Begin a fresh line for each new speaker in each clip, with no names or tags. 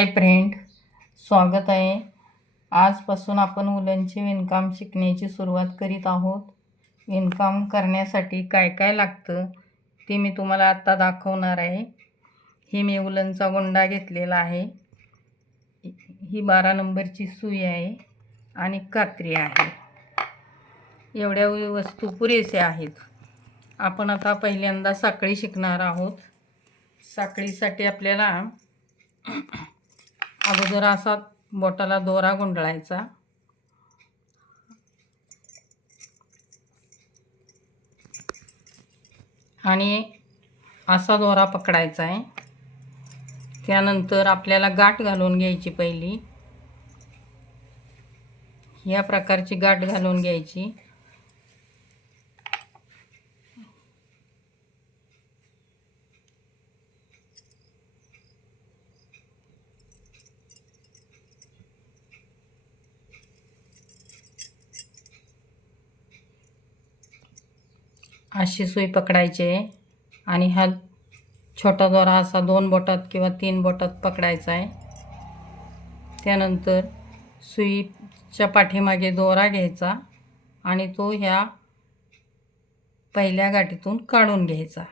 Hi friend स्वागत आहे. आजपासून आपण मुलांचे विणकाम शिकण्याची सुरुवात करीत आहोत. विणकाम करण्यासाठी काय काय लागतं ते मी तुम्हाला आत्ता दाखवणार आहे. हे मी उलनचा गोंडा घेतलेला आहे. ही बारा नंबरची सुई आहे आणि कात्री आहे. एवढ्या वस्तू पुरेसे आहेत. आपण आता पहिल्यांदा साखळी शिकणार आहोत. साखळीसाठी आपल्याला अगोदर असा बोटाला दोरा गुंडळायचा. आणि असा दोरा पकडायचा आहे त्यानंतर आपल्याला गाठ घालून घ्यायची पहिली. या प्रकारची गाठ घालून घ्यायची. अशी सुई पकडायची आहे आणि हा छोटा दोरा असा दोन बोटात किंवा तीन बोटात पकडायचा आहे. त्यानंतर सुईच्या पाठीमागे दोरा घ्यायचा आणि तो ह्या पहिल्या गाठीतून काढून घ्यायचा.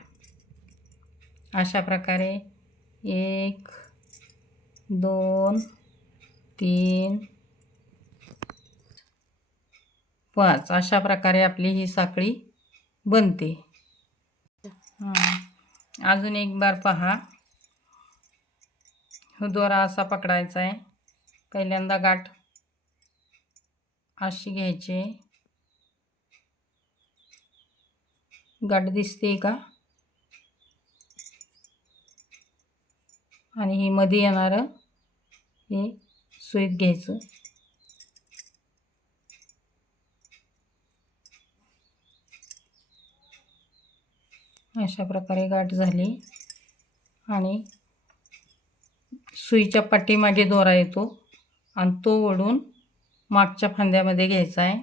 अशा प्रकारे एक दोन तीन पाच अशा प्रकारे आपली ही साखळी बनते. हां. अजून एक बार पहा. हो दोरा असा पकडायचा आहे. पहिल्यांदा गाठ अशी घ्यायची गाठ दिसते का? आणि ही मध्ये येणारं हे सुईत घ्यायचं. अशा प्रकारे गाठ झाली. आणि सुईच्या पाठीमागे दोरा येतो. आणि तो ओढून मागच्या फांद्यामध्ये घ्यायचा आहे.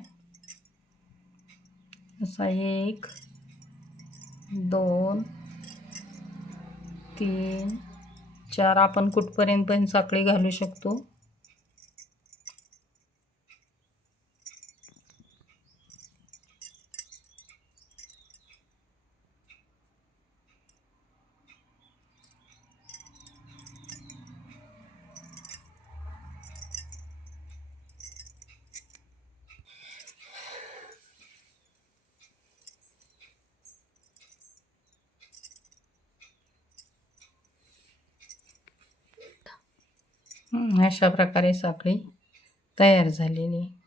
असा एक दोन तीन चार. आपण कुठपर्यंत पण साखळी घालू शकतो. अशा प्रकारे साखळी तयार झालेली. आहे